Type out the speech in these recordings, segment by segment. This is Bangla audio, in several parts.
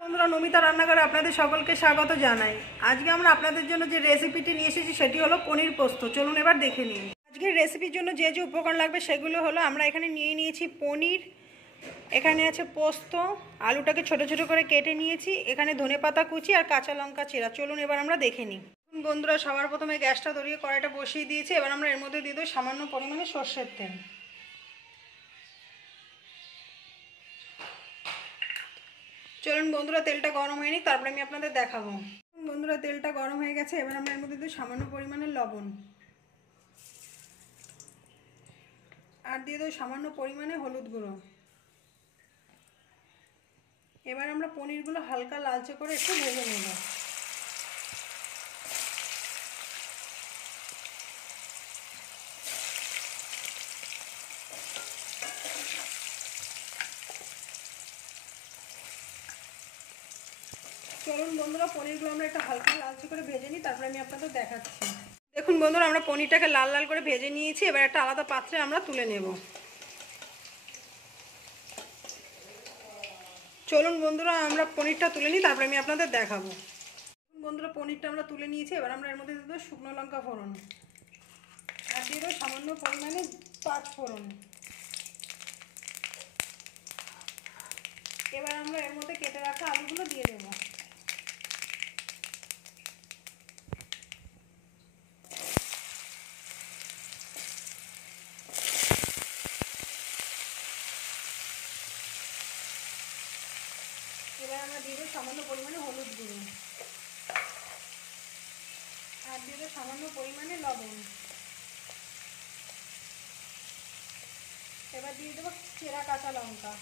বন্ধুরা, নমিতা রান্নাঘরে আপনাদের সকলকে স্বাগত জানাই। আজকে আমরা আপনাদের জন্য যে রেসিপিটি নিয়ে এসেছি সেটি হলো পনির পোস্ত। চলুন এবার দেখে নিন। আজকের রেসিপির জন্য যে যে উপকরণ লাগবে সেগুলো হলো, আমরা এখানে নিয়ে নিয়েছি পনির, এখানে আছে পোস্ত, আলুটাকে ছোট ছোট করে কেটে নিয়েছি, এখানে ধনেপাতা কুচি আর কাঁচা লঙ্কা চেরা। চলুন এবার আমরা দেখে নিই। বন্ধুরা, সবার প্রথমে গ্যাসটা ধরিয়ে কড়াইটা বসিয়ে দিয়েছি। এবার আমরা এর মধ্যে দিয়ে দেবো সামান্য পরিমাণে সর্ষের তেল। চলুন বন্ধুরা, তেলটা গরম হয়নি, তারপরে আমি আপনাদের দেখাবো। বন্ধুরা, তেলটা গরম হয়ে গেছে। এবার আমরা এর মধ্যে দিয়ে সামান্য পরিমাণে লবণ আর দিয়ে দেবো সামান্য পরিমাণে হলুদ গুঁড়ো। এবার আমরা পনিরগুলো হালকা লালচে করে একটু ভেজে নেব। চলুন বন্ধুরা, পনিরগুলো আমরা একটু হালকা লালচে করে ভেজে নিই, তারপরে আমি আপনাদের দেখাচ্ছি। দেখুন বন্ধুরা, আমরা পনিরটাকে লাল লাল করে ভেজে নিয়েছি। এবার একটা আলাদা পাত্রে আমরা তুলে নেব। চলুন বন্ধুরা, আমরা পনিরটা তুলে নিই, তারপরে আমি আপনাদের দেখাবো। বন্ধুরা, পনিরটা আমরা তুলে নিয়েছি। এবার আমরা এর মধ্যে দিয়ে দেবো শুকনো লঙ্কা ফোড়ন আর দিয়ে দেবো সামান্য পরিমাণে পাঁচ ফোড়ন। এবার আমরা এর মধ্যে কেটে রাখা আলুগুলো দিয়ে দেবো। এবার আমরা দিয়ে দেবো সামান্য পরিমাণে হলুদ গুঁড়ো আর দিয়ে দেবো সামান্য পরিমাণে লবণ। এবার দিয়ে দেবো চেরা কাঁচা লঙ্কা।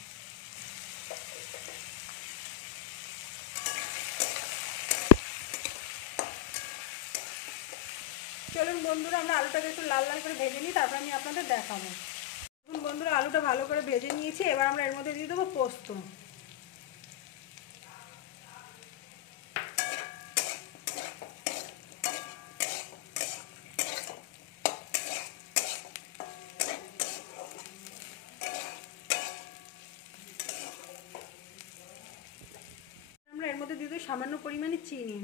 চলুন বন্ধুরা, আমরা আলুটাকে একটু লাল লাল করে ভেজে নিই, তারপর আমি আপনাদের দেখাবো। দেখুন বন্ধুরা, আলুটা ভালো করে ভেজে নিয়েছি। এবার আমরা এর মধ্যে দিয়ে দেবো পোস্ত। আমরা এর মধ্যে দিয়ে দেবো সামান্য পরিমাণে চিনি।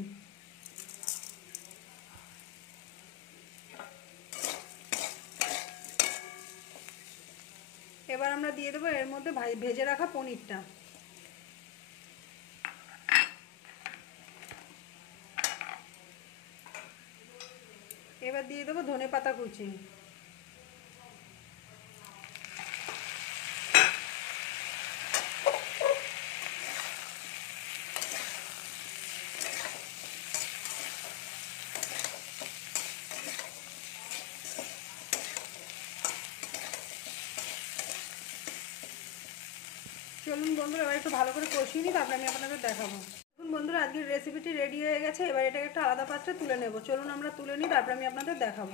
এবার আমরা দিয়ে দেবো এর মধ্যে ভেজে রাখা পনিরটা। এবার দিয়ে দেবো ধনেপাতা কুচি। চলুন বন্ধুরা, এবার একটু ভালো করে কষিয়ে নিই, তারপরে আমি আপনাদের দেখাবো। দেখুন বন্ধুরা, আজকের রেসিপিটি রেডি হয়ে গেছে। এবার এটাকে একটা আলাদা পাত্রে তুলে নেব। চলুন আমরা তুলে নিই, তারপরে আমি আপনাদের দেখাবো।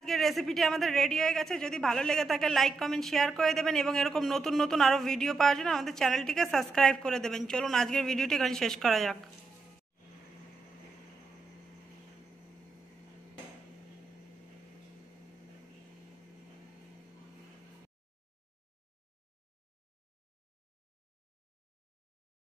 আজকের রেসিপিটি আমাদের রেডি হয়ে গেছে। যদি ভালো লেগে থাকে লাইক কমেন্ট শেয়ার করে দেবেন এবং এরকম নতুন নতুন আরও ভিডিও পাওয়ার জন্য আমাদের চ্যানেলটিকে সাবস্ক্রাইব করে দেবেন। চলুন আজকের ভিডিওটি এখানে শেষ করা যাক।